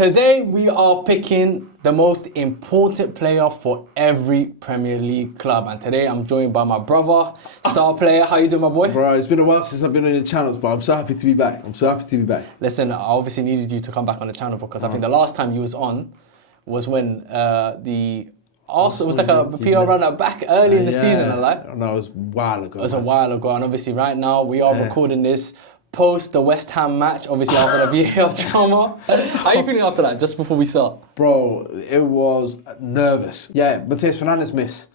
Today we are picking the most important player for every Premier League club, and today I'm joined by my brother, Starplayer. How you doing, my boy? Bro, it's been a while since I've been on your channels, but I'm so happy to be back. Listen, I obviously needed you to come back on the channel because I think the last time you was on was when the Arsenal was like a PR run back early in the season, like. No, it was a while ago. It was a while ago, and obviously right now we are recording this post the West Ham match, obviously after the VAR drama. How are you feeling after that, just before we start? Bro, it was nervous. Yeah, Matheus Fernandes miss.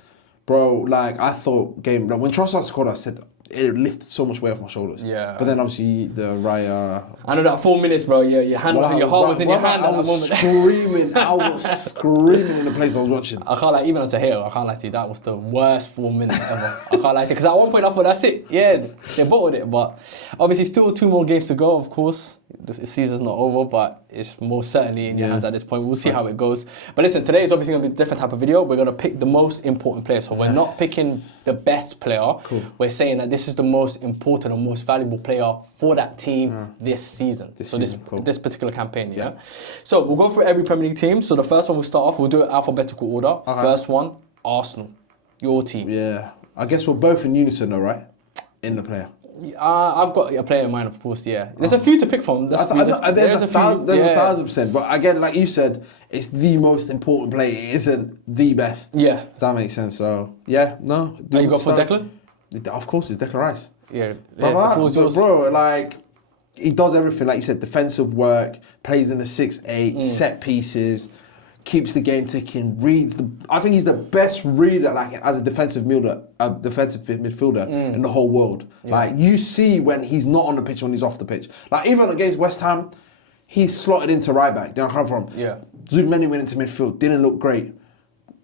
Bro, like, I thought like, when Trossard scored, I said, it lifted so much weight off my shoulders. Yeah. But then obviously the Raya... I know that 4 minutes, bro. Yeah, your heart was in your hand at the moment. I was screaming in the place I was watching. I can't lie, even as a hater, I can't lie to you, that was the worst 4 minutes ever. I can't lie to you, because at one point I thought, that's it. Yeah, they bottled it, but obviously still 2 more games to go, of course. The season's not over, but it's most certainly in your hands at this point. We'll see how it goes. But listen, today is obviously going to be a different type of video. We're going to pick the most important player. So we're not picking the best player. Cool. We're saying that this is the most important or most valuable player for that team this season. This particular campaign, yeah? So we'll go through every Premier League team. So the first one we'll start off, we'll do it alphabetical order. First one, Arsenal. Your team. Yeah. I guess we're both in unison though, right? In the player. I've got a player in mind, of course, yeah. There's a few to pick from. There's a thousand percent. But again, like you said, it's the most important player. It isn't the best. Yeah. If that makes sense. So, yeah, no. Are you got for Declan? Of course, it's Declan Rice. Yeah. Bro, like, he does everything. Like you said, defensive work, plays in the 6-8, set pieces, keeps the game ticking, reads the... I think he's the best reader, like, as a defensive midfielder in the whole world. Yeah. Like, you see when he's not on the pitch, when he's off the pitch. Like, even against West Ham, he's slotted into right back. Don't come from. Yeah. Zubmeni went into midfield, didn't look great.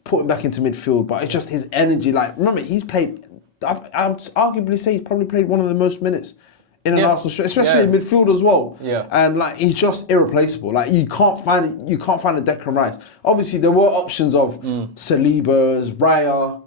Put him back into midfield, but it's just his energy. Like, remember, he's played... I'd arguably say he's probably played one of the most minutes in an Arsenal strip, especially in midfield as well. Yeah. And like, he's just irreplaceable. Like, you can't find a Declan Rice. Obviously there were options of Saliba's, Raya,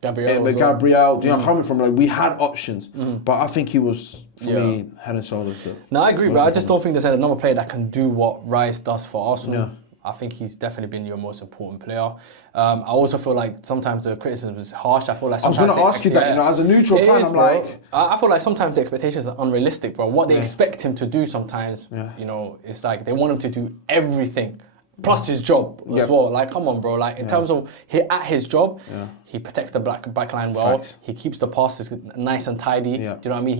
Gabriel. Do you know where I'm coming from? Like, we had options, but I think he was, for me, head and shoulders. No, I agree, but I just don't think there's another player that can do what Rice does for Arsenal. Yeah. I think he's definitely been your most important player. I also feel like sometimes the criticism is harsh. I feel like sometimes... I was going to ask you that, you know, as a neutral fan, I'm like... I feel like sometimes the expectations are unrealistic, bro. What they expect him to do sometimes, you know, it's like they want him to do everything, plus his job as well. Like, come on, bro. Like, in terms of at his job, he protects the back line well. Facts. He keeps the passes nice and tidy. Yeah. Do you know what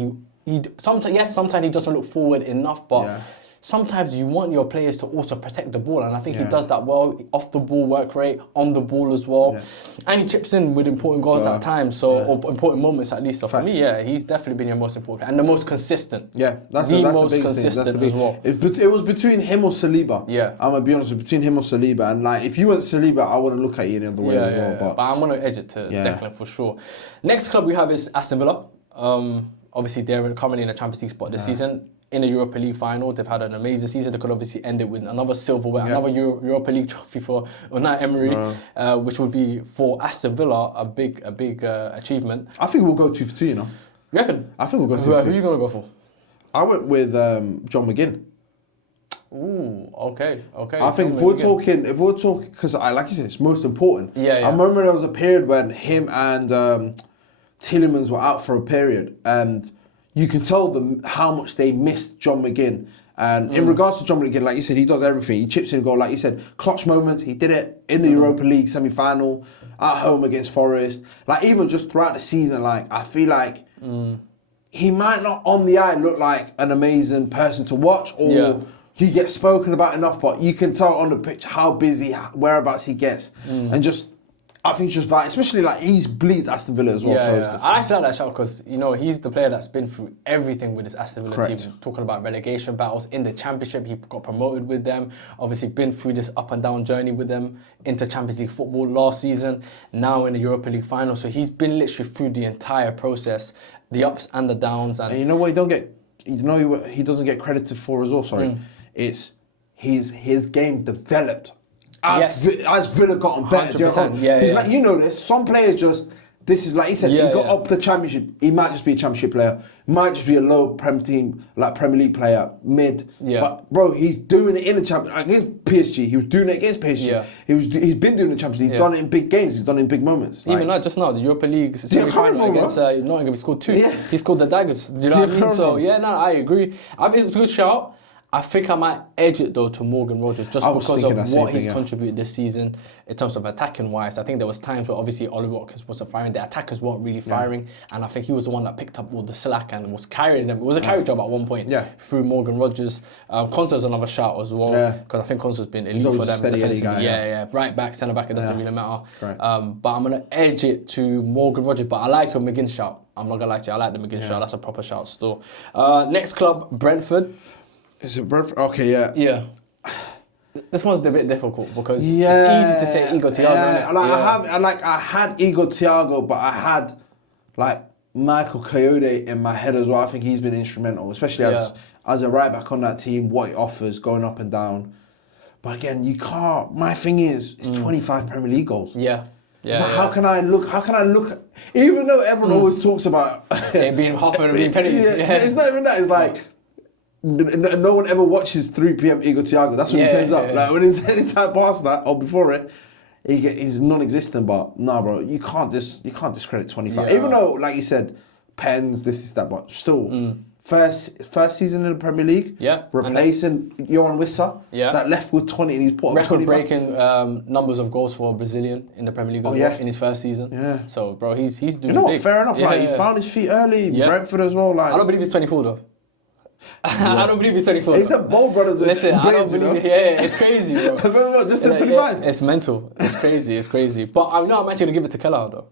I mean? Sometimes he doesn't look forward enough, but... Sometimes you want your players to also protect the ball, and I think he does that well. Off the ball work rate, on the ball as well, and he chips in with important goals at times, or important moments at least. So for me, he's definitely been your most important and the most consistent. Yeah, that's the most consistent as well. It was between him or Saliba. Yeah, I'm gonna be honest, between him or Saliba, and like if you went Saliba, I wouldn't look at you the other way as well. But I'm gonna edge it to Declan for sure. Next club we have is Aston Villa. Obviously they're currently in a Champions League spot this season. In the Europa League final, they've had an amazing season. They could obviously end it with another silverware, another Europa League trophy for Unai Emery, which would be for Aston Villa a big achievement. I think we'll go 2 for 2. You know. You reckon? I think we'll go 2 for 2. Who are you gonna go for? I went with John McGinn. Ooh, okay. I think if we're talking, because like you said, it's most important. Yeah. I remember there was a period when him and Tielemans were out for a period, and you can tell them how much they missed John McGinn. And in regards to John McGinn, like you said, he does everything. He chips in a goal, like you said, clutch moments. He did it in the Europa League semi-final, at home against Forest. Like, even just throughout the season, like, I feel like he might not on the eye look like an amazing person to watch, or he gets spoken about enough, but you can tell on the pitch how busy, whereabouts he gets. And just, I think just that, especially like he bleeds Aston Villa as well. I actually like that shout because, you know, he's the player that's been through everything with this Aston Villa team. Talking about relegation battles in the Championship, he got promoted with them. Obviously been through this up and down journey with them into Champions League football last season. Now in the Europa League final. So he's been literally through the entire process, the ups and the downs. And you know what he doesn't get credited for as well, It's his game developed as Villa gotten better. 100%, Because like, you know this, some players just this is like he said. He got up the championship. He might just be a championship player. Might just be a low Premier League player, mid. Yeah. But bro, he's doing it in the Champions against PSG. He was doing it against PSG. Yeah. He's been doing the Champions League. He's done it in big games. He's done it in big moments. Even not just now, the Europa League semi-final against Nottingham, he scored 2. Yeah. He scored the daggers. Do you know what I mean? So I agree. I think it's a good shout. I think I might edge it though to Morgan Rogers just because of what he's contributed this season in terms of attacking wise. I think there was times where obviously Oliver Watkins wasn't firing, the attackers weren't really firing, and I think he was the one that picked up all the slack and was carrying them. It was a carry job at one point through Morgan Rogers. Conser's another shout as well because I think Conser's been elite for them defensively. Right back, centre back, it doesn't really matter. But I'm gonna edge it to Morgan Rogers. But I like your McGinn shout. I'm not gonna lie to you. I like the McGinn shout. That's a proper shout still. Next club, Brentford. Is it Brentford? Okay, yeah. Yeah. This one's a bit difficult because it's easy to say Igor Thiago. I had Igor Thiago, but I had like Michael Coyote in my head as well. I think he's been instrumental, especially as a right back on that team, what he offers, going up and down. But again, you can't. My thing is, it's 25 Premier League goals. How can I look at, even though everyone always talks about it being half and being penalties. It's not even that. It's like no one ever watches 3 p.m. Igor Thiago. That's when he turns up. Like when it's any time past that or before it, he's non-existent. But nah, bro, you can't discredit 25. Even though, like you said, pens, this is that, but still. First season in the Premier League, replacing Johan Wissa, that left with 20 and he's put up 25. Record-breaking numbers of goals for a Brazilian in the Premier League as well in his first season. So, bro, he's doing You know what, fair enough. He found his feet early, Brentford as well. Like, I don't believe he's 24 though. I don't believe he's 24. He's the Bold Brothers. Listen, I don't believe it's crazy, bro. Just turned 25. It's mental. It's crazy. But I'm actually going to give it to Kelleher though.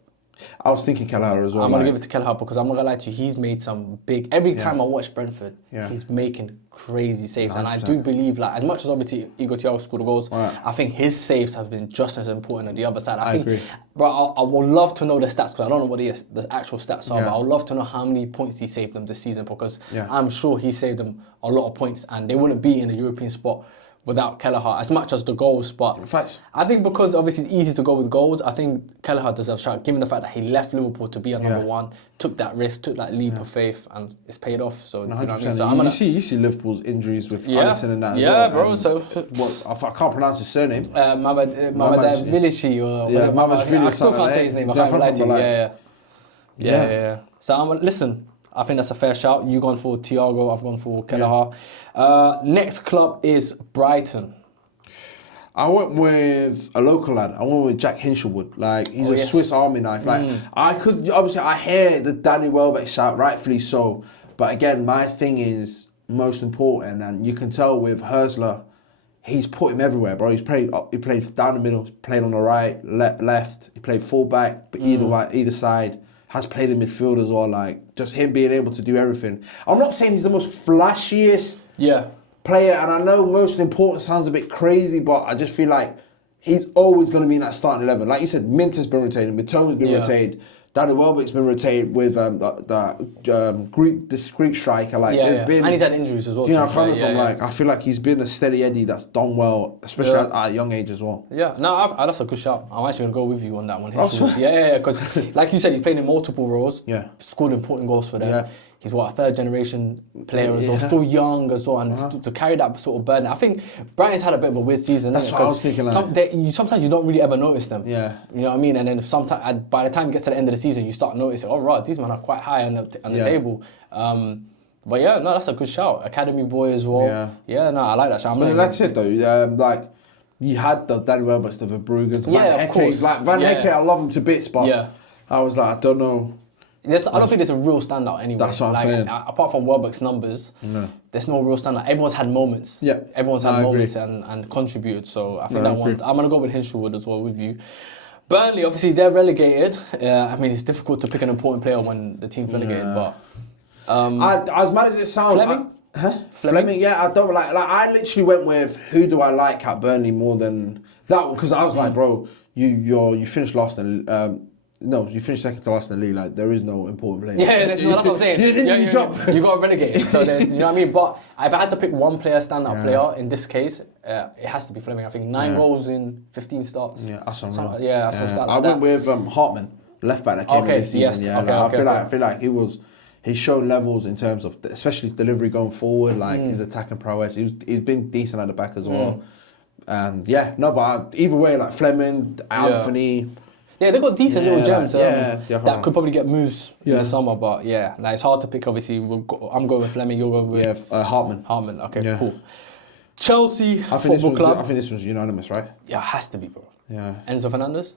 I was thinking Kelleher as well. I'm going to give it to Kelleher because I'm not going to lie to you, he's made some big... Every time I watch Brentford, he's making crazy saves. 100%. And I do believe, like, as much as obviously Igor Thiago scored the goals, I think his saves have been just as important on the other side. I think, agree. Bro, I would love to know the stats because I don't know what the actual stats are, but I would love to know how many points he saved them this season because I'm sure he saved them a lot of points and they wouldn't be in the European spot without Kelleher, as much as the goals, but I think because obviously it's easy to go with goals, I think Kelleher deserves a shout, given the fact that he left Liverpool to be a number one, took that risk, took that leap of faith, and it's paid off. So, 100%. You know what I mean? So you see Liverpool's injuries with Alisson and that as well. Bro. So I can't pronounce his surname. Mamad Vilici or was it Mamad Vilici? I still can't say his name. I can't lie to you. Yeah. So listen. I think that's a fair shout. You gone for Thiago, I've gone for Kelleher. Next club is Brighton. I went with a local lad. I went with Jack Hinchelwood. Like he's a Swiss Army knife. Like I hear the Danny Welbeck shout, rightfully so. But again, my thing is most important, and you can tell with Hurstler, he's put him everywhere, bro. He played down the middle, played on the right, left. He played full back, but either side. Has played in midfield as well, like just him being able to do everything. I'm not saying he's the most flashiest player, and I know most important sounds a bit crazy, but I just feel like he's always going to be in that starting 11. Like you said, Minter's been rotated, Mitoma's been rotated, Danny Welbeck's been rotated with the Greek striker. Like there's been, and he's had injuries as well. You know, I feel like he's been a steady Eddie that's done well, especially at a young age as well. Yeah, no, that's a good shout. I'm actually gonna go with you on that one. Because like you said, he's playing in multiple roles. Scored important goals for them. He's a third generation player as well, still young as well, and to carry that sort of burden. I think Brighton's had a bit of a weird season. That's what I was thinking. Sometimes you don't really ever notice them. You know what I mean? And then sometimes by the time you get to the end of the season, you start noticing, these men are quite high on the table. But that's a good shout. Academy boy as well. I like that shout. But like I said though, like you had the Danny Welbecks, the Verbruggens, Van Hecke. Like Van Hecke, I love him to bits, but I was like, I don't know. I don't think there's a real standout anyway. That's what I'm saying. Apart from Welbeck's numbers, there's no real standout. Everyone's had moments. Everyone's had moments and contributed. So I think that one, I'm going to go with Hinchelwood as well with you. Burnley, obviously, they're relegated. I mean, it's difficult to pick an important player when the team's relegated, but... as mad as it sounds... Fleming? Yeah, I don't like... I literally went with who do I like at Burnley more than that one, because I was like, bro, you finished last in... you finished second to last in the league. Like there is no important player. That's what I'm saying. You got relegated. So you know what I mean. But if I had to pick one player, standout player in this case, it has to be Fleming. I think 9 goals in 15 starts. Yeah, that's what I went with Hartman. left back that came in this season. Yes. Yeah, I feel like he's shown levels in terms of especially his delivery going forward, like his attacking prowess. He's been decent at the back as well. And either way, like Fleming, Anthony. Yeah, they've got decent little gems that could probably get moves in the summer, but it's hard to pick. Obviously, I'm going with Fleming, you're going with Hartman. Hartman, okay, cool. Chelsea Football Club. I think this was unanimous, right? Yeah, it has to be, bro. Yeah. Enzo Fernandez?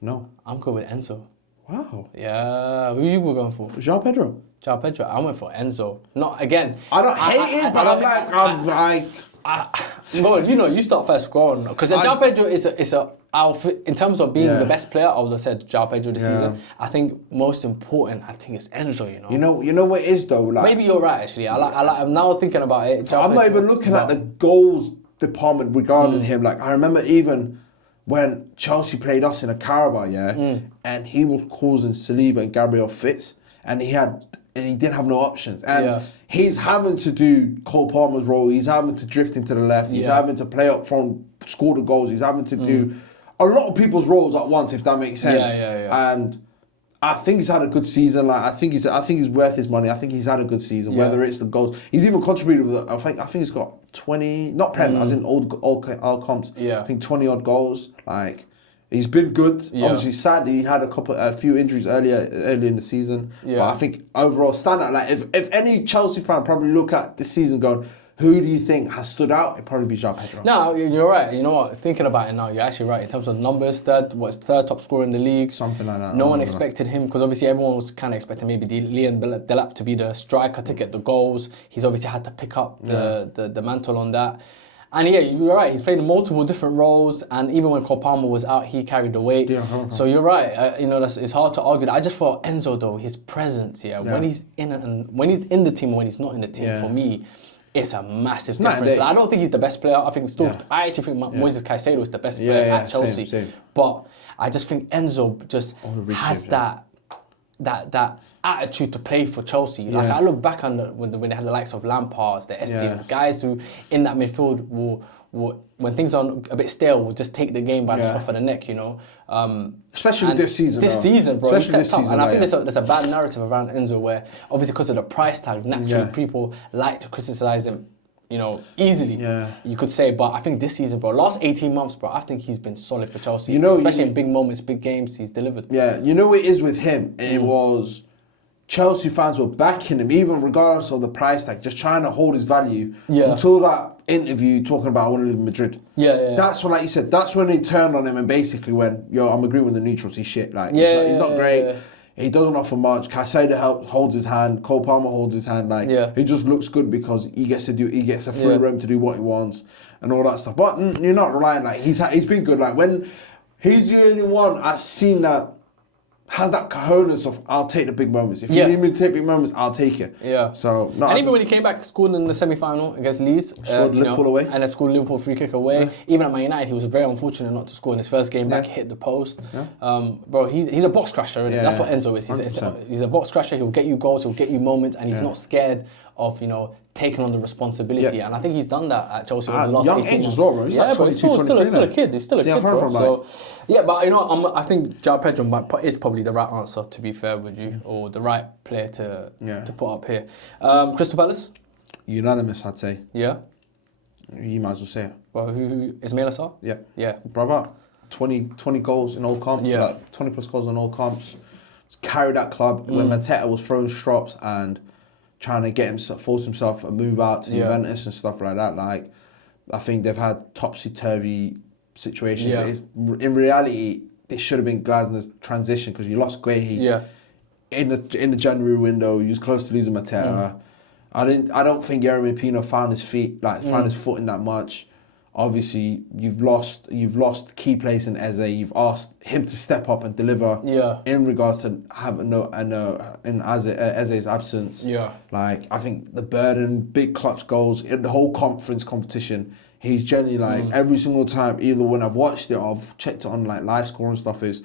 No. I'm going with Enzo. Wow. Yeah, who you were going for? João Pedro. João Pedro. I went for Enzo. Not again. I don't hate it, but I'm like. Go on, you start first. Go on, because João Pedro is a outfit in terms of being the best player. I would have said João Pedro this season. I think most important, I think it's Enzo. You know what it is though. Like maybe you're right actually. I'm now thinking about it. I'm not even looking at the goals department regarding him. Like I remember even when Chelsea played us in a Carabao, and he was causing Saliba and Gabriel fits, and he didn't have no options. And he's having to do Cole Palmer's role. He's having to drift into the left. He's having to play up front, score the goals. He's having to do a lot of people's roles at once, if that makes sense. And I think he's had a good season. Like I think he's worth his money. I think he's had a good season. Whether it's the goals, he's even contributed with. I think he's got 20, not Prem, as in all comps. I think 20 odd goals. Like. He's been good. Obviously, sadly, he had a few injuries early in the season. But I think overall, standout. Like if any Chelsea fan probably look at this season going, who do you think has stood out? It'd probably be João Pedro. No, you're right. You know what? Thinking about it now, you're actually right. In terms of numbers, third top scorer in the league. Something like that. No one expected him, because obviously everyone was kind of expecting maybe Liam Delap to be the striker to get the goals. He's obviously had to pick up the mantle on that. And you're right. He's played in multiple different roles, and even when Cole Palmer was out, he carried the weight. So you're right. It's hard to argue that. I just thought Enzo though, his presence, when he's in the team, and when he's not in the team, for me, it's a massive difference. Like, I don't think he's the best player. I actually think Moises Caicedo is the best player at Chelsea. Same. But I just think Enzo just has that attitude to play for Chelsea. Like I look back on when they had the likes of Lampard, the Estiens, guys who in that midfield will when things are a bit stale, will just take the game by the scruff of the neck. Especially this season. This season, bro. Especially this season. And I think there's a bad narrative around Enzo where obviously because of the price tag, naturally people like to criticize him. Easily, you could say. But I think this season, bro, last 18 months, bro, I think he's been solid for Chelsea. Especially in big moments, big games, he's delivered. Yeah, you know what it is with him? It was Chelsea fans were backing him, even regardless of the price tag, just trying to hold his value until that interview talking about I want to live in Madrid. That's when, like you said, that's when they turned on him and basically went, I'm agreeing with the neutrals, he's shit. He's not great. He doesn't offer much. Caicedo holds his hand. Cole Palmer holds his hand. He just looks good because he gets a free roam to do what he wants and all that stuff. But you're not relying. He's been good. Like when he's the only one I've seen that has that cojones of I'll take the big moments. If you need me to take big moments, I'll take it. So even when he came back, scored in the semi-final against Leeds, scored Liverpool away, and then scored Liverpool free kick away. Even at Man United, he was very unfortunate not to score in his first game back. Hit the post. Bro, he's a box crasher. Really. That's what Enzo is. He's a box crasher. He'll get you goals. He'll get you moments, and he's not scared of taking on the responsibility. And I think he's done that at Chelsea over the last 18 months. Young age as well, bro. He's like 22, 23 he's still a kid. He's still a kid, bro. So, but I think João Pedro is probably the right answer, to be fair with you, or the right player to put up here. Crystal Palace? Unanimous, I'd say. Yeah? You might as well say it. Well, who Ismail Assar? Yeah. Yeah. Brother, 20 goals in all comps. Yeah. Like 20 plus goals in all comps. Carried that club when Mateta was throwing strops and trying to get himself, force himself a move out to Juventus and stuff like that. Like, I think they've had topsy-turvy situations. In reality, this should have been Glasner's transition because you lost Guehi in the January window. You was close to losing Mateta. I don't think Yeremy Pino found his his foot in that much. Obviously, you've lost key players in Eze. You've asked him to step up and deliver. In regards to having in Eze's absence. Like I think the burden, big clutch goals in the whole conference competition. He's generally every single time, either when I've watched it or I've checked it on live score and stuff, is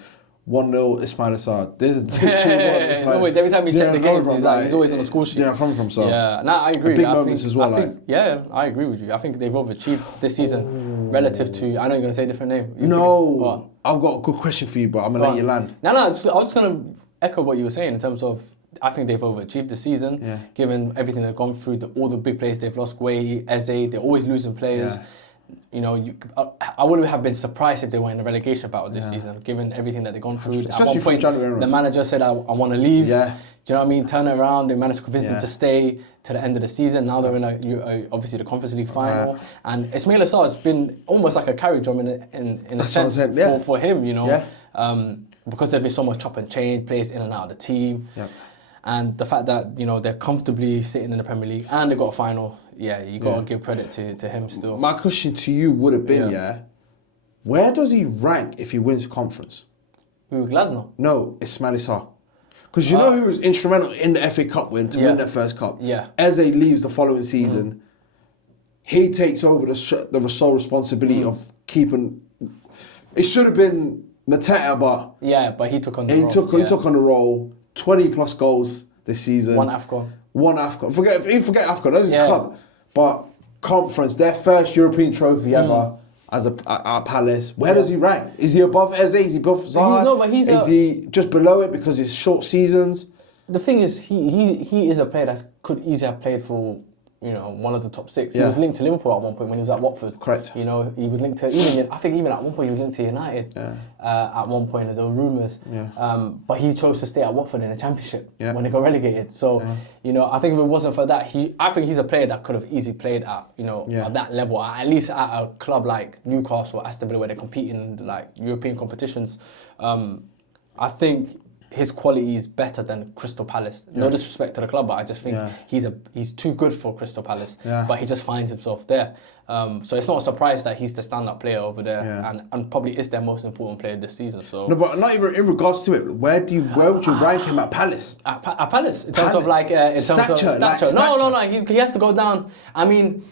1-0 Ismail Assar. It's always, every time you check the games, he's always on the score sheet. Yeah, coming from so. Yeah, no, I agree. Big moments as well. I agree with you. I think they've overachieved this season relative to. I know you're gonna say a different name. No, I've got a good question for you, but I'm gonna let you land. No, I was just gonna echo what you were saying in terms of. I think they've overachieved this season, given everything they've gone through, all the big players they've lost. Guehi, Eze, they're always losing players. Yeah. You know, I wouldn't have been surprised if they were in a relegation battle this season, given everything that they've gone through. Especially at one point, the manager said, I want to leave. Yeah. Do you know what I mean? Turn it around. They managed to convince him to stay to the end of the season. Now they're in obviously the Conference League final. And Ismail Assar has been almost like a carry drum in a sense for him, you know. Yeah. Because there's been so much chop and change, players in and out of the team. Yeah. And the fact that, you know, they're comfortably sitting in the Premier League and they got a final, you got to give credit to him still. My question to you would have been, where does he rank if he wins conference? Who, Glasner? No, Ismail Assar. Because you know who was instrumental in the FA Cup win to win their first cup? Yeah. Eze leaves the following season. He takes over the sole responsibility of keeping... It should have been Mateta, but... Yeah, but he took on the role. He took on the role. 20 plus goals this season. One AFCON. Forget AFCON, that was his club. But conference, their first European trophy ever as at Palace. Where does he rank? Is he above Eze? Is he above Zaha? Is he just below it because it's short seasons? The thing is, he is a player that could easily have played for, you know, one of the top six. He was linked to Liverpool at one point when he was at Watford. Correct. You know, he was linked to I think even at one point he was linked to United. At one point there were rumours. But he chose to stay at Watford in the Championship when they got relegated. So, you know, I think if it wasn't for that, I think he's a player that could have easily played at, you know, at that level, at least at a club like Newcastle or Aston Villa where they compete in like European competitions. I think his quality is better than Crystal Palace. No disrespect to the club, but I just think he's too good for Crystal Palace. But he just finds himself there. So it's not a surprise that he's the stand-up player over there, and probably is their most important player this season. So no, but not even in regards to it. Where would you rank him at Palace? At Palace, in terms of like stature. No. He has to go down. I mean,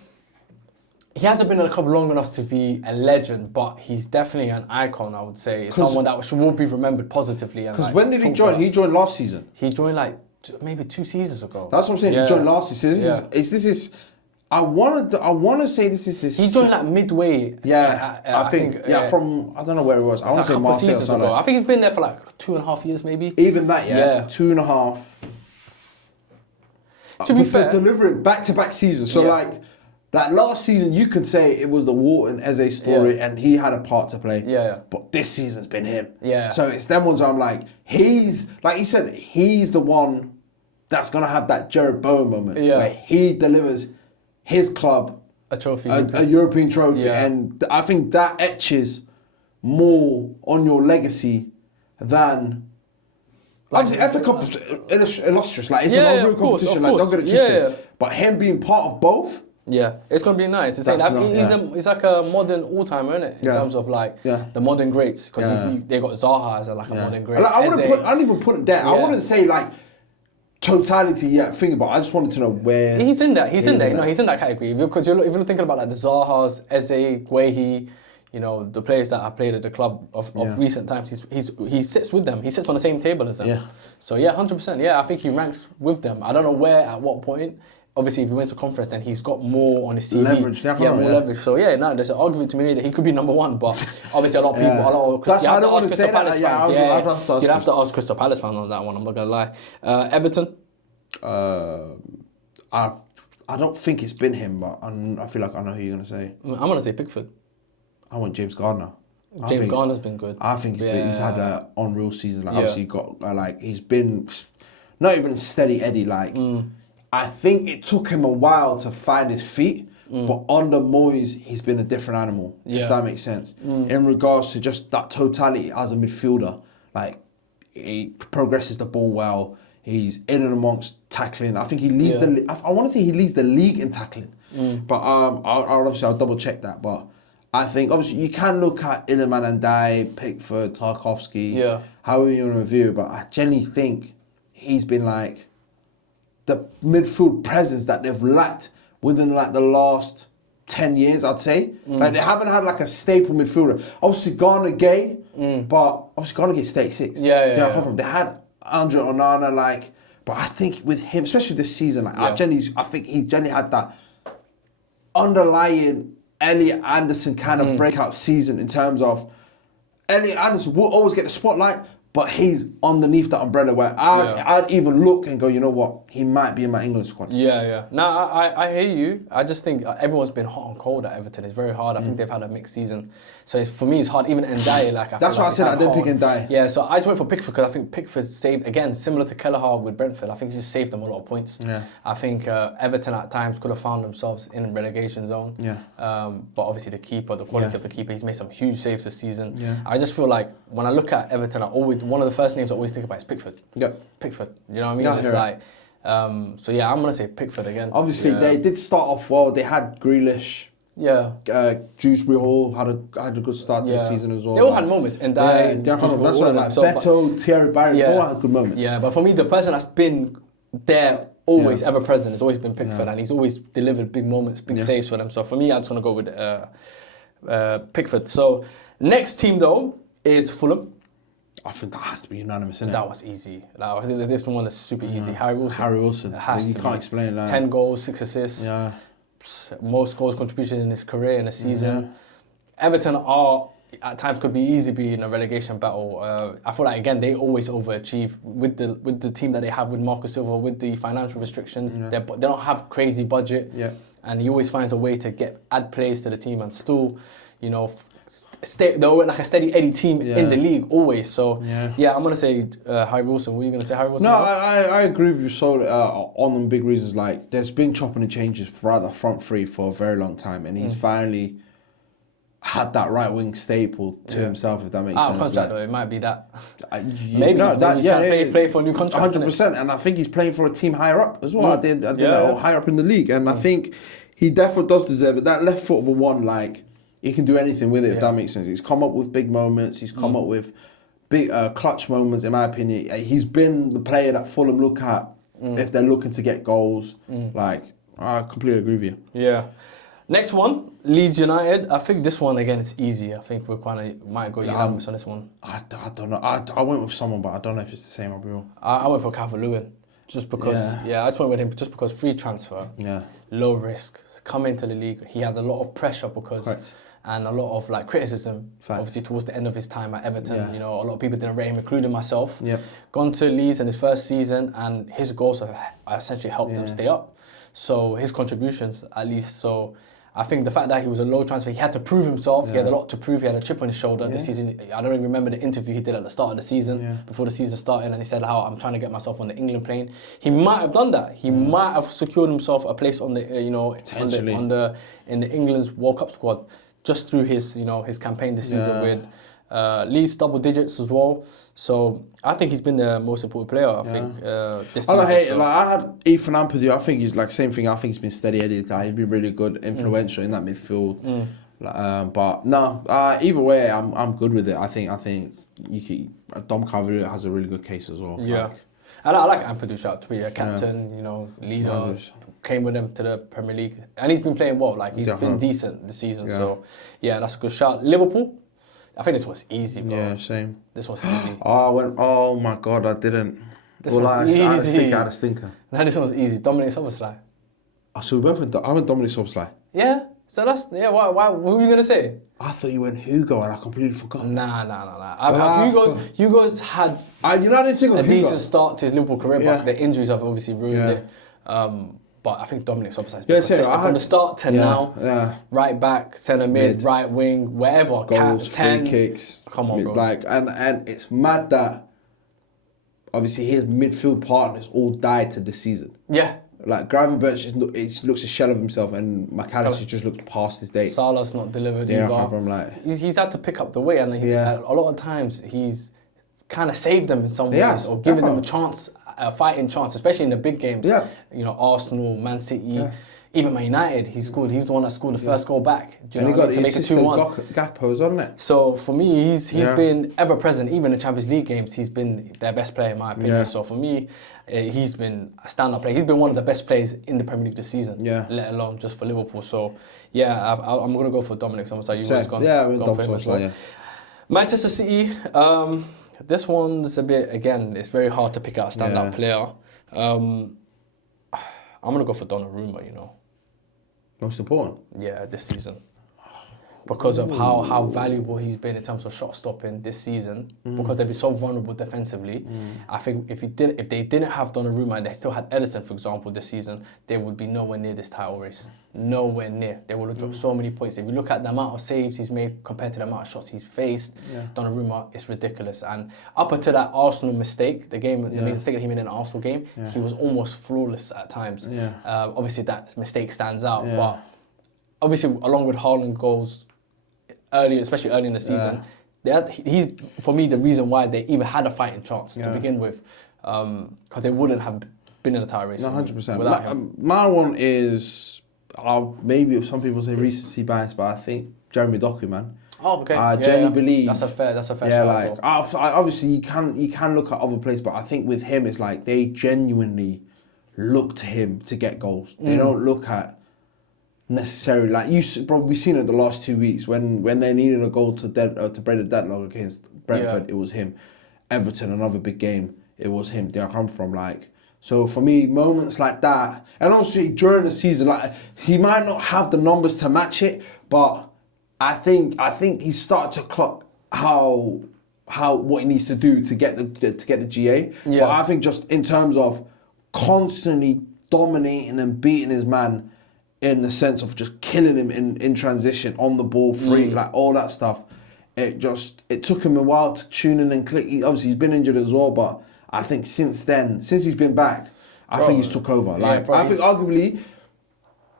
he hasn't been in the club long enough to be a legend, but he's definitely an icon, I would say. Someone that will be remembered positively. Because when did he join? He joined last season. He joined like maybe 2 seasons ago. That's what I'm saying. He joined last season. I want to say this is his... He joined like midway. Yeah, I think from, I don't know where it was. I want to say Marseille or something. I think he's been there for like 2.5 years maybe. Even that, 2.5. To be fair. Delivering back-to-back seasons. So like... That last season, you could say it was the Wharton Eze story and he had a part to play. But this season's been him. So it's them ones where I'm like, like you said, he's the one that's going to have that Jared Bowen moment where he delivers his club a trophy, a European trophy. And I think that etches more on your legacy than... Obviously, FA Cup is illustrious. Like, it's an ongoing competition. Like, don't get it twisted. But him being part of both... Yeah, it's going to be nice. He's like a modern all-timer, isn't it? In terms of like the modern greats. Because they got Zaha as a modern great. Like, I don't even put it there. I wouldn't say like totality thing about. I just wanted to know where... He's in that. He's in there. No, he's in that category. Because if you're thinking about like the Zahas, Eze, Guehi, you know, the players that have played at the club of recent times, he sits with them. He sits on the same table as them. Yeah. So 100%. Yeah, I think he ranks with them. I don't know where, at what point. Obviously, if he wins the conference, then he's got more on his CV. Leverage, more leverage. So there's an argument to be made that he could be number one. But obviously, a lot of people, That's why I don't want to say that. You'd have to ask Crystal Palace fans on that one. I'm not gonna lie. Everton. I don't think it's been him, but I feel like I know who you're gonna say. I'm gonna say Pickford. I want James Gardner. James Garner's been good. I think he's had an unreal season. Like obviously, he's been not even steady Eddie. I think it took him a while to find his feet, but under Moyes, he's been a different animal, if that makes sense. In regards to just that totality as a midfielder, like he progresses the ball well, he's in and amongst tackling. I think he leads I want to say he leads the league in tackling, but I'll double check that. But I think obviously you can look at Iliman and Ndiaye, Pickford, Tarkowski, however you want to review it, but I genuinely think he's been like the midfield presence that they've lacked within like the last 10 years, I'd say. Like they haven't had like a staple midfielder. Obviously, Garner Gay but obviously gonna get 36. They had Andre Onana, but I think with him, especially this season, I think he generally had that underlying Elliot Anderson kind of breakout season in terms of Elliot Anderson will always get the spotlight, but he's underneath that umbrella where I'd even look and go, you know what, he might be in my England squad. No, I hear you. I just think everyone's been hot and cold at Everton. It's very hard. I think they've had a mixed season. So for me, it's hard. Even Ndiaye, That's why I said I didn't pick Ndiaye. Yeah, so I just went for Pickford because I think Pickford saved, again, similar to Kelleher with Brentford, I think he just saved them a lot of points. Yeah. I think Everton at times could have found themselves in a relegation zone. Yeah. But obviously the quality of the keeper, he's made some huge saves this season. Yeah. I just feel like when I look at Everton, one of the first names I always think about is Pickford. Yeah. Pickford. You know what I mean? It's like, I'm going to say Pickford again. Obviously, they did start off well. They had Grealish. Yeah. Dewsbury Hall had a good start to the season as well. They all had moments. And that's why Beto, Thierry Barry, all had good moments. Yeah, but for me, the person that's been there always, ever present, has always been Pickford, and he's always delivered big moments, big saves for them. So for me, I just want to go with Pickford. So next team though is Fulham. I think that has to be unanimous, isn't it? That was easy. I think this one is super easy. Harry Wilson. You can't explain that. 10 goals, 6 assists. Yeah. Most goals contribution in his career in a season. Everton are at times could be easily be in a relegation battle. I feel like again they always overachieve with the team that they have with Marco Silva, with the financial restrictions. They don't have crazy budget. Yeah. And he always finds a way to add players to the team and still, they're like a steady Eddie team in the league always. So I'm gonna say Harry Wilson. What are you gonna say, Harry Wilson? No, I agree with you. So on them big reasons, like there's been chopping and changes throughout the front three for a very long time, and he's finally had that right wing staple to himself. If that makes sense. Contract though, it might be that. Maybe he's play for a new contract. 100%, and I think he's playing for a team higher up as well. I did higher up in the league, and I think he definitely does deserve it. That left foot of a one, he can do anything with it, if that makes sense. He's come up with big moments. He's come up with big clutch moments, in my opinion. He's been the player that Fulham look at if they're looking to get goals. I completely agree with you. Yeah. Next one, Leeds United. I think this one, again, is easy. I think we might go unanimous on this one. I don't know. I went with someone, but I don't know if it's the same. I'll be real. I went for Calvert-Lewin. Just because, I just went with him just because free transfer, low risk, come into the league. He had a lot of pressure and a lot of criticism, obviously towards the end of his time at Everton. A lot of people didn't rate him, including myself. Gone to Leeds in his first season, and his goals have essentially helped them stay up. So his contributions, at least. So I think the fact that he was a low transfer, he had to prove himself. He had a lot to prove. He had a chip on his shoulder this season. I don't even remember the interview he did at the start of the season, before the season started, and he said how I'm trying to get myself on the England plane. He might have done that. He might have secured himself a place on the in the England's World Cup squad just through his his campaign this season with Leeds double digits as well. So I think he's been the most important player. I think this season. I had Ethan Ampadu. I think he's same thing. I think he's been steady Eddie. He's been really good, influential in that midfield. But no, either way, I'm good with it. I think Dom Calvert has a really good case as well. Yeah. And I like Ampadu shout to be a captain, leader, came with him to the Premier League. And he's been playing well, he's been decent this season. Yeah. So, that's a good shout. Liverpool, I think this was easy, bro. Yeah, same. This was easy. Oh my God, I didn't. This was easy. I had a stinker. No, this one was easy. Dominic Szoboszlai. So we both I went Dominic Szoboszlai. Yeah. So that's, why, what were you going to say? I thought you went Hugo and I completely forgot. Nah. Hugo's had I didn't think of a decent start to his Liverpool career, but the injuries have obviously ruined it. But I think Dominic Szoboszlai has been consistent from the start to now. Yeah. Right back, centre mid, right wing, wherever. Goals, free kicks. Come on, bro. And it's mad that obviously his midfield partners all died to this season. Yeah. Gravenberch it looks a shell of himself, and McAllister just looks past his date. Salah's not delivered either. He's had to pick up the weight, and a lot of times he's kind of saved them in some ways, or given them a chance, a fighting chance, especially in the big games. Yeah. Arsenal, Man City, even Man United. He was the one that scored the first goal back. Do you know what I mean? To make it 2-1. Gakpo, wasn't it? So for me, he's been ever present. Even in Champions League games, he's been their best player in my opinion. Yeah. So for me, he's been a stand-up player. He's been one of the best players in the Premier League this season. Yeah. Let alone just for Liverpool. So I'm gonna go for Dominic Szoboszlai. You was gone. Yeah, I went Dominic Szoboszlai. Manchester City, this one's a bit, again, it's very hard to pick out a standout player. I'm going to go for Donnarumma, you know. Most important? Yeah, this season. Because of how valuable he's been in terms of shot stopping this season, because they've been so vulnerable defensively. I think if they didn't have Donnarumma and they still had Ederson, for example, this season, they would be nowhere near this title race. Nowhere near. They would have dropped so many points. If you look at the amount of saves he's made compared to the amount of shots he's faced, Donnarumma is ridiculous. And up until that Arsenal mistake, the mistake that he made in the Arsenal game, he was almost flawless at times. Obviously, that mistake stands out, but obviously, along with Haaland goals, especially early in the season, he's, for me, the reason why they even had a fighting chance to begin with, because they wouldn't have been in the title race. 100%. Without him. My one is, maybe some people say recency bias, but I think Jeremy Doku, man. Oh, okay. I genuinely believe that's a fair shout. Yeah, like obviously you can look at other players, but I think with him it's like they genuinely look to him to get goals. They don't look at necessarily, like you've probably seen it the last 2 weeks when they needed a goal to break the deadlock against Brentford, it was him. Everton, another big game, it was him. They come from like, so for me, moments like that, and also during the season, like he might not have the numbers to match it, but I think he started to clock how what he needs to do to get the GA. Yeah. But I think just in terms of constantly dominating and beating his man, in the sense of just killing him in transition, on the ball, free, like all that stuff. It took him a while to tune in and click. Obviously, he's been injured as well, but I think since he's been back, I think he's took over. I think arguably,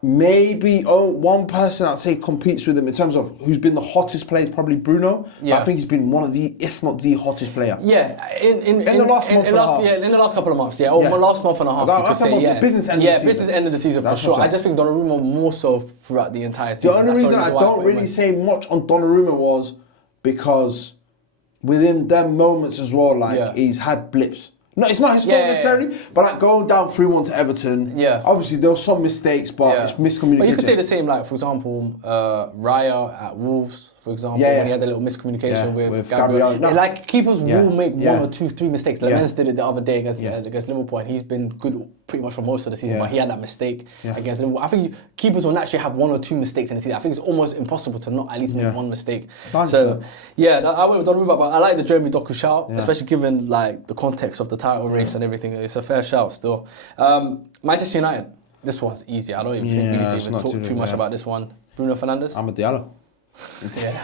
maybe one person I'd say competes with him in terms of who's been the hottest player is probably Bruno. Yeah. But I think he's been one of the, if not the hottest player. Yeah, in the last month and a half. Yeah, in the last couple of months. Yeah, last month and a half. Business end of the season. Business end of the season for sure. I just think Donnarumma more so throughout the entire season. The only reason I don't really say much on Donnarumma was because within them moments as well, like he's had blips. No, it's not his fault necessarily, but like going down 3-1 to Everton, obviously there were some mistakes, but it's miscommunication. But you could say the same, like, for example, Raya at Wolves, for example, when he had a little miscommunication with Gabriel. No. Like, keepers will make 1 or 2, 3 mistakes. Lemens did it the other day against Liverpool, and he's been good pretty much for most of the season, but he had that mistake against Liverpool. I think keepers will naturally have 1 or 2 mistakes in the season. I think it's almost impossible to not at least make 1 mistake. So, I went with Donnarumma, but I like the Jeremy Doku shout, especially given like the context of the title race and everything. It's a fair shout still. Manchester United, this one's easy. I don't even think we need to even talk too much about this one. Bruno Fernandes. I'm a Diallo.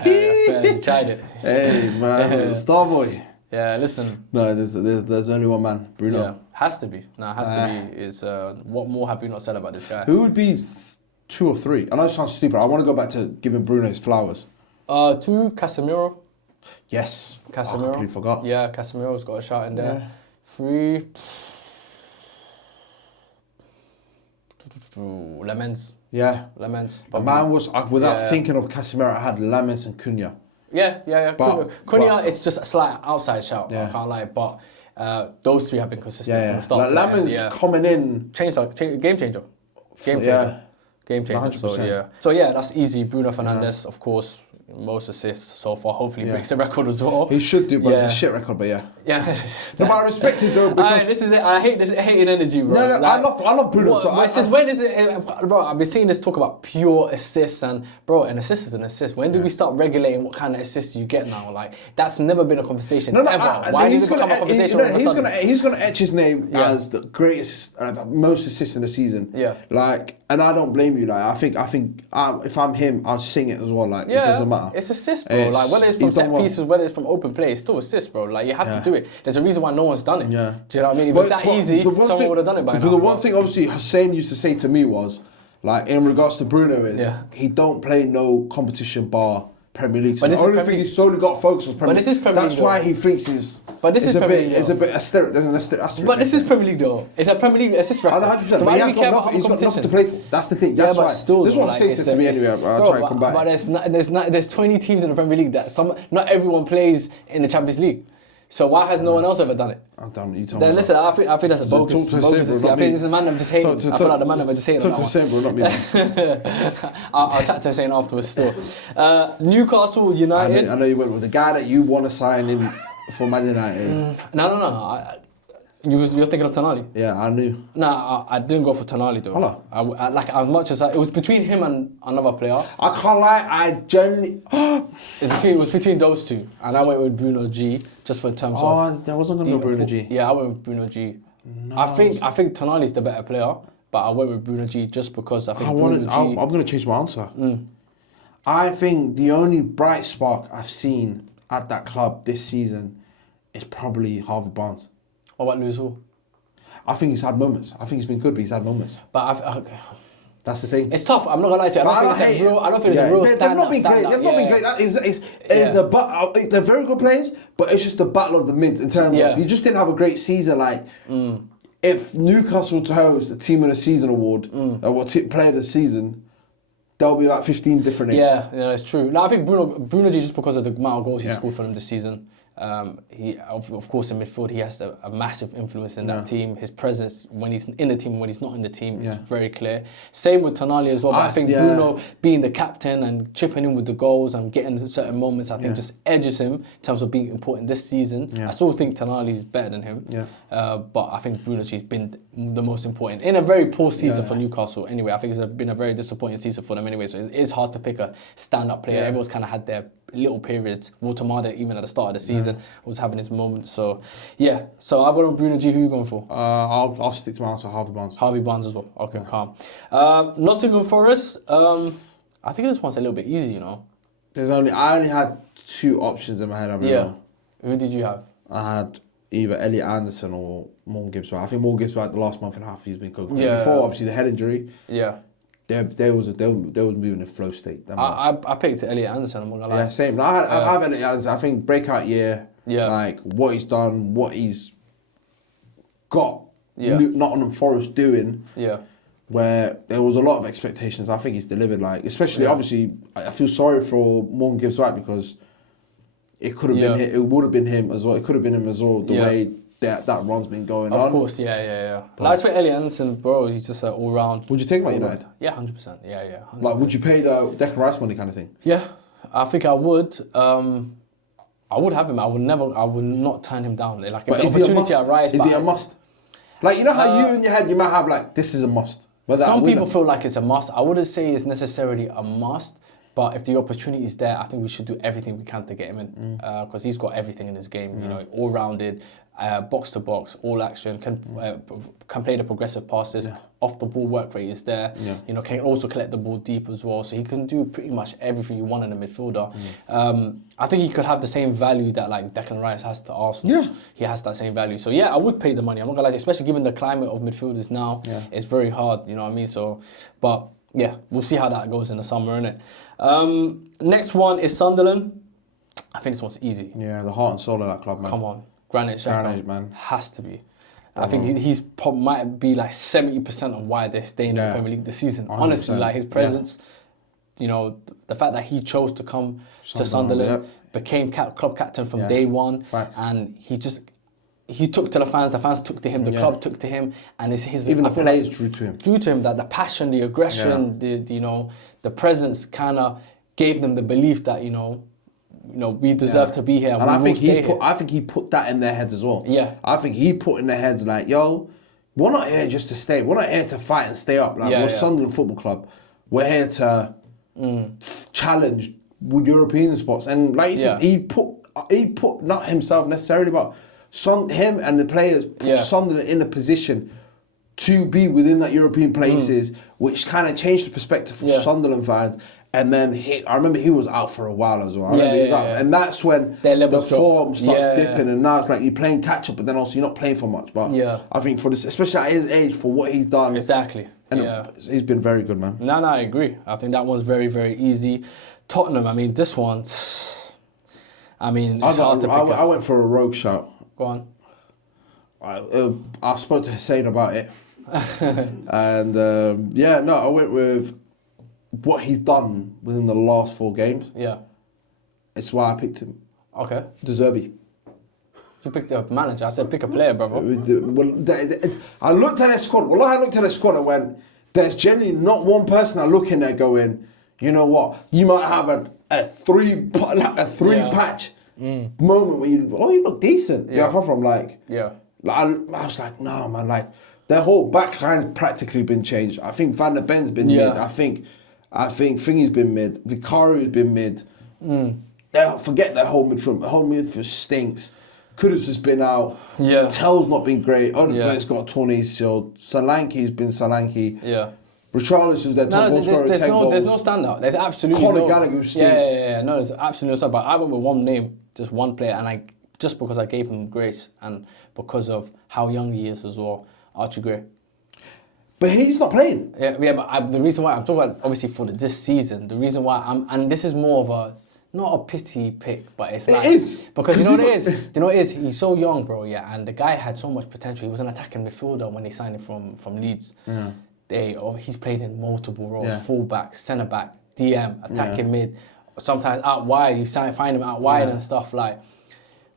You tried it. Hey man, star boy. Yeah, listen. No, there's only one man, Bruno. Yeah, has to be. No, it has to be. It's what more have you not said about this guy? Who would be 2 or 3? I know it sounds stupid. I want to go back to giving Bruno his flowers. 2, Casemiro. Yes. Casemiro. I completely forgot. Yeah, Casemiro's got a shot in there. 3. Lemens. Yeah. Lemens. The man was, without thinking of Casemiro, I had Lemens and Cunha. Yeah. Cunha, it's just a slight outside shout, I can't lie. But those 3 have been consistent from the start. Like Lemens coming in. Game changer. Game changer. So that's easy. Bruno Fernandes, of course. Most assists so far. Hopefully breaks the record as well. He should do, but it's a shit record. But yeah. No, but I respect it though. Because this is it. I hate this hating energy, bro. No, like, I love Bruno. When is it, bro? I've been seeing this talk about pure assists, and bro, an assist is an assist. When did we start regulating what kind of assists you get now? Like that's never been a conversation ever. Why did it become a conversation? He's gonna etch his name as the greatest, most assists in the season. Yeah. Like, and I don't blame you. Like, I think if I'm him, I'll sing it as well. Like, it doesn't matter. It's assist, bro. Like whether it's from set pieces, whether it's from open play, it's still assist, bro. Like you have to do it. There's a reason why no one's done it. Yeah. Do you know what I mean? If it's that easy, someone would have done it by now. But the one thing obviously Hussein used to say to me was, like in regards to Bruno is he don't play no competition bar Premier League. So the only thing he's solely got focus on Premier League. But this is Premier League. That's why he thinks he's. But this is Premier League. It's a bit asterisk. There's an asterisk. But this is Premier League though. It's a Premier League assist record. 100%. So why he's got nothing to play for. That's the thing. That's why. Still, this is what Hussein said to me anyway. I'll try and come back. But there's 20 teams in the Premier League that not everyone plays in the Champions League. So why has no one else ever done it? I don't. You told Then me. listen, I think that's a bogus. Talk to the same, bro, I not think me. it's the man I'm just hating. I feel like the man I'm just hating. Talk to the same, bro, not me. Man. I'll chat to Hussein afterwards still. Newcastle United. I know you went with the guy that you want to sign in for Man United. No. You're thinking of Tonali? Yeah, I knew. Nah, I didn't go for Tonali though. Hello. I like as much as it was between him and another player. I can't lie, I generally... It was between those two, and I went with Bruno G just for terms of. That wasn't going to go Bruno G. Yeah, I went with Bruno G. No. I think Tonali's the better player, but I went with Bruno G just because I think Bruno G. I'm going to change my answer. I think the only bright spark I've seen at that club this season is probably Harvey Barnes. What about Lewis Hall? I think he's had moments. I think he's been good, but he's had moments. But okay. That's the thing. It's tough. I'm not gonna lie to you. I don't think it's a real They've not been great. They've not been great. They're very good players, but it's just the battle of the mids in terms of you just didn't have a great season. Like if Newcastle to host the Team of the Season award or Player of the Season, there'll be like 15 different names. Yeah, it's true. No, I think Bruno G just because of the amount of goals he scored for them this season. He of course in midfield he has a massive influence in that team. His presence when he's in the team and when he's not in the team is very clear. Same with Tonali as well. But I think Bruno being the captain and chipping in with the goals and getting certain moments, I think just edges him in terms of being important this season. I still think Tonali is better than him. But I think Bruno G's been the most important in a very poor season for Newcastle. Anyway, I think it's been a very disappointing season for them anyway. So it is hard to pick a stand-up player. Everyone's kind of had their little periods. Walter even at the start of the season was having his moments. So so I've got Bruno G. Who are you going for? I'll stick to my answer. Harvey Barnes. Harvey Barnes as well. Okay, calm. Nottingham Forest. I think this one's a little bit easy, you know. I only had two options in my head. Who did you have? I had either Elliot Anderson or Morgan Gibbs-White. I think Morgan Gibbs-White the last month and a half he's been good. Before obviously the head injury. They was moving in flow state. I picked Elliot Anderson. I'm not gonna lie. Yeah, same. I have Elliot Anderson. I think breakout year. Like what he's done, what he's got. Nottingham Forest doing. Where there was a lot of expectations. I think he's delivered. Like especially obviously, I feel sorry for Morgan Gibbs-White because it could have been it would have been him as well. It could have been him as well. The way that run's been going on. Of course, Like for Elliot Anderson, bro, he's just an all round. Would you take him at United? Yeah, 100%. Yeah. 100%. Like, would you pay the Declan Rice money kind of thing? Yeah, I think I would. I would have him. I would not turn him down. Like, if but the opportunity at Rice, is he a must? Like, you know how you in your head you might have like this is a must. Some people feel like it's a must. I wouldn't say it's necessarily a must. But if the opportunity is there, I think we should do everything we can to get him in because he's got everything in his game. You know, all-rounded, box to box, all action, can play the progressive passes. Off the ball work rate is there. You know, can also collect the ball deep as well. So he can do pretty much everything you want in a midfielder. I think he could have the same value that like Declan Rice has to Arsenal. He has that same value. So I would pay the money. I'm not gonna lie, especially given the climate of midfielders now. It's very hard. You know what I mean? So, but. Yeah, we'll see how that goes in the summer, innit? Next one is Sunderland. I think this one's easy. Yeah, the heart and soul of that club, man. Come on. Granit Xhaka, man. Has to be. I think he's might be like 70% of why they're staying in the Premier League this season. 100%. Honestly, like his presence, you know, the fact that he chose to come to Sunderland, became club captain from day one, and he took to the fans took to him, the club took to him, and even the players drew to him. Drew to him, that the passion, the aggression, the presence kind of gave them the belief that we deserve to be here. And I think he put that in their heads as well. I think he put in their heads like, yo, we're not here just to stay. We're not here to fight and stay up. Like we're Sunderland Football Club. We're here to challenge European spots. And like you said, he put not himself necessarily, but him and the players put Sunderland in a position to be within that European places, which kind of changed the perspective for Sunderland fans. And then I remember he was out for a while as well. And that's when the form starts dipping, and now it's like you're playing catch up, but then also you're not playing for much. But I think for this, especially at his age, for what he's done, and he's been very good, man. No, I agree. I think that one's very, very easy. Tottenham, I mean, this one's, it's hard to pick up. I went for a rogue shout. Go on. I spoke to Hussein about it. And I went with what he's done within the last 4 games. It's why I picked him. Okay. De Zerbi. You picked a manager. I said pick a player, brother. I looked at their squad. Well, I looked at their squad and went, there's generally not one person I look in there going, you know what? You might have a three patch moment where you look decent. Yeah, I come from I was like, no, man, like their whole back line's practically been changed. I think Van der Ben's been mid. I think Thingy's been mid. Vicario's been mid. Forget their whole midfield. The whole midfield stinks. Kudus has been out. Yeah. Tell's not been great. Odegaard's got a torn ACL. Solanke's been Solanke. Yeah. Richarlison's their top goal scorer. There's no standout. There's absolutely Conor Gallagher stinks. Yeah. No, there's absolutely no standout. But I went with one name, just one player, and just because I gave him grace and because of how young he is as well, Archie Gray. But he's not playing. Yeah. But the reason why I'm talking about, obviously for this season, the reason why and this is more of not a pity pick, but it's like... It is. Because you know what it is? You know what it is? He's so young, bro, yeah, and the guy had so much potential. He was an attacking midfielder when they signed him from Leeds. Yeah. He's played in multiple roles, full-back, centre-back, DM, attacking mid, sometimes out wide. You find him out wide and stuff like...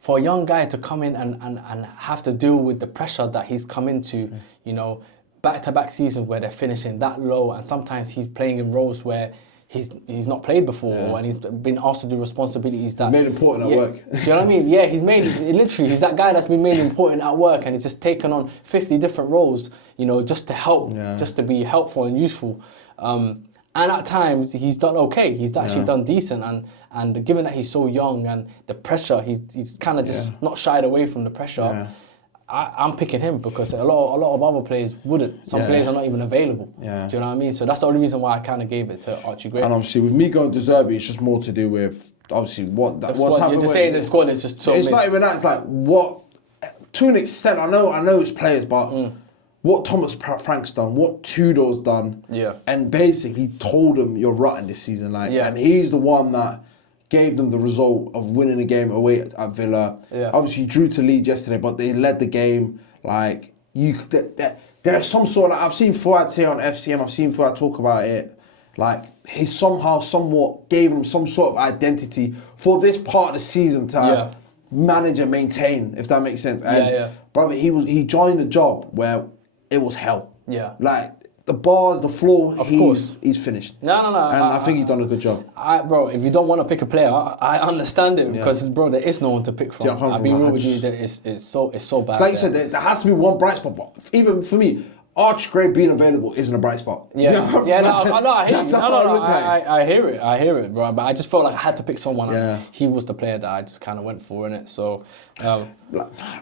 For a young guy to come in and have to deal with the pressure that he's come into, you know, back-to-back seasons where they're finishing that low, and sometimes he's playing in roles where he's not played before, and he's been asked to do responsibilities that... He's made important at work. Do you know what I mean? Yeah, he's that guy that's been made important at work, and he's just taken on 50 different roles, you know, just to help, just to be helpful and useful. And at times, he's done okay. He's actually done decent, and given that he's so young and the pressure, he's kind of just not shied away from the pressure. Yeah. I'm picking him because a lot of other players wouldn't. Some players are not even available. Yeah. Do you know what I mean? So that's the only reason why I kind of gave it to Archie Gray. And obviously with me going to Zerbi, it's just more to do with obviously what's happening. You're just saying the squad is just so... It's not even that. It's like what, to an extent, I know it's players, but what Thomas Frank's done, what Tudor's done, and basically told them you're rotten this season. And he's the one that gave them the result of winning a game away at Villa. Yeah. Obviously, drew to Leeds yesterday, but they led the game. Like, there's some sort of... I've seen Fuad say on FCM, I've seen Fuad talk about it. Like, he somewhat gave him some sort of identity for this part of the season to manage and maintain, if that makes sense. And brother, he joined a job where it was hell. Yeah. Like, the bars, the floor, he's finished. No. And I think he's done a good job. Bro, if you don't want to pick a player, I understand it because, bro, there is no one to pick from. I'll be real with you, it's so bad. Like you said, there has to be one bright spot. But even for me, Archie Gray being available isn't a bright spot. I hear it, bro. But I just felt like I had to pick someone. And he was the player that I just kind of went for in it. So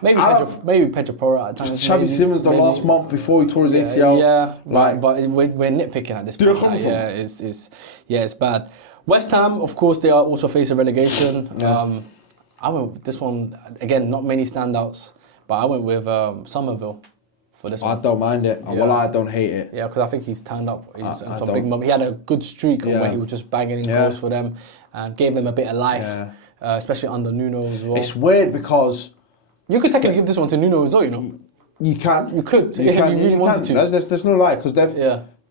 maybe Pedro Porro at times. Xavi Simons the last month before he tore his ACL. Yeah, but we're nitpicking at this point. It's bad. West Ham, of course, they are also facing relegation. I went with this one again. Not many standouts, but I went with Somerville. For this one. I don't mind it. Well, I don't hate it. Yeah, because I think he's turned up. He had a good streak where he was just banging in goals for them and gave them a bit of life, especially under Nuno as well. It's weird because... You could technically give this one to Nuno as well, you know. You can. You could. You really wanted to. There's no lie, because they're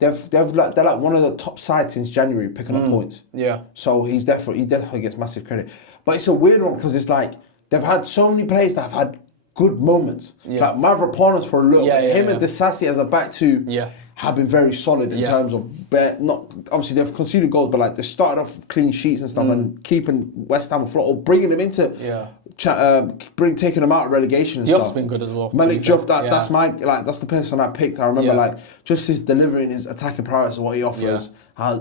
like one of the top sides since January picking up points. Yeah. So he definitely gets massive credit. But it's a weird one because it's like they've had so many players that have had good moments. Like Mavropanos for a little bit. Him and Disasi as a back two have been very solid in terms of obviously they've conceded goals, but like they started off clean sheets and stuff and keeping West Ham afloat or bringing them into taking them out of relegation and stuff. Diop's been good as well. Malik Diop, that's the person I picked. I remember just his delivering, his attacking prowess and what he offers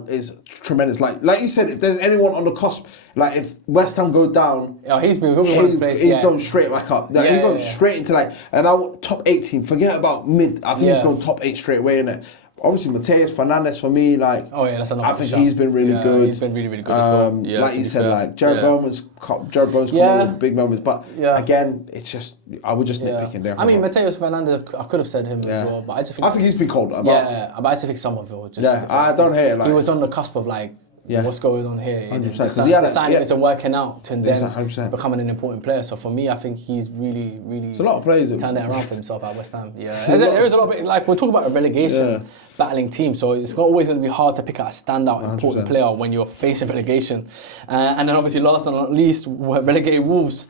is tremendous. Like you said, if there's anyone on the cusp, like if West Ham go down, he's going straight back up. He's going straight into top 8 team. Forget about mid. I think he's going top 8 straight away, innit? Obviously, Mateus Fernandes for me, that's another. I think he's been really good. He's been really, really good as well. Like you said, Jared Bowen's come with big moments, but again, it's just I would just nitpicking there. I mean, Mateus Fernandes, I could have said him as well, but I just think he's been cold. But I just think Somerville. I don't hate it. He was on the cusp of what's going on here? 100%. The sign isn't working out to then 100%. Becoming an important player. So for me, I think he's really, really it's a lot of players turned it around for himself at West Ham. Yeah, there is a lot of we're talking about a relegation battling team, so it's always going to be hard to pick out a standout important player when you're facing relegation. And then obviously last but not least, relegated Wolves.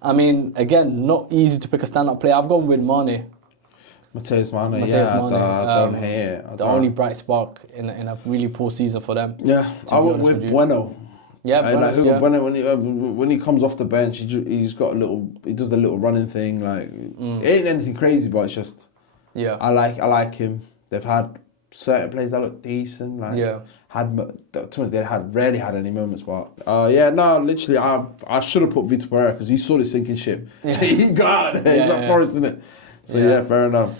I mean, again, not easy to pick a stand-up player. I've gone with Mane. Mateus Mane, Mane. I don't hate it. The only bright spark in a really poor season for them. Yeah, I went with Bueno. Yeah, Bueno, when he comes off the bench, he does the little running thing. It ain't anything crazy, but it's just. Yeah. I like him. They've had certain players that look decent. They rarely had any moments, but literally, I should have put Vitor Pereira because he saw the sinking ship. Yeah. So he got out there. He's like Forest, isn't it? So fair enough.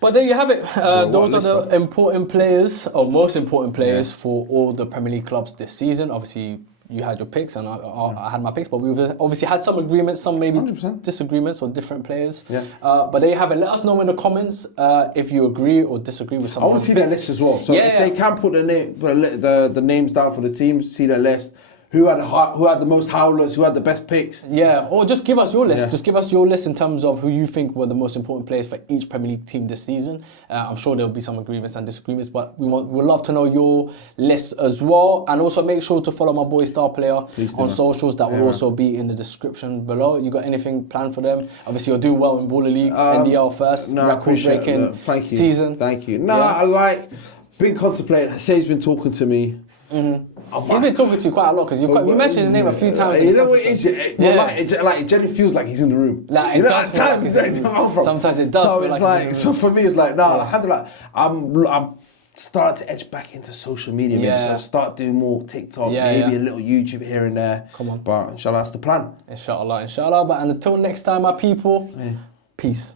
But there you have it. Those are the important players, or most important players for all the Premier League clubs this season. Obviously, you had your picks and I had my picks, but we've obviously had some agreements, some maybe 100%. Disagreements or different players. Yeah. But there you have it. Let us know in the comments if you agree or disagree with some. I want to see their list as well. So if they can put the names down for the teams, see their list. Who had the most howlers? Who had the best picks? Yeah, or just give us your list. Yeah. Just give us your list in terms of who you think were the most important players for each Premier League team this season. I'm sure there'll be some agreements and disagreements, but we'd love to know your list as well. And also make sure to follow my boy Starplayer on socials. That will also be in the description below. You got anything planned for them? Obviously, you'll do well in Baller League, NDL first, record-breaking season. Thank you. Been contemplating. Hasey's been talking to me. Mm-hmm. He's been talking to you quite a lot because you mentioned his name a few times. You know what it is? It generally feels like he's in the room. Sometimes it does. So it's so for me, it's like I'm starting to edge back into social media. Maybe. So start doing more TikTok, maybe a little YouTube here and there. Come on, but inshallah, that's the plan. Inshallah. But until next time, my people, peace.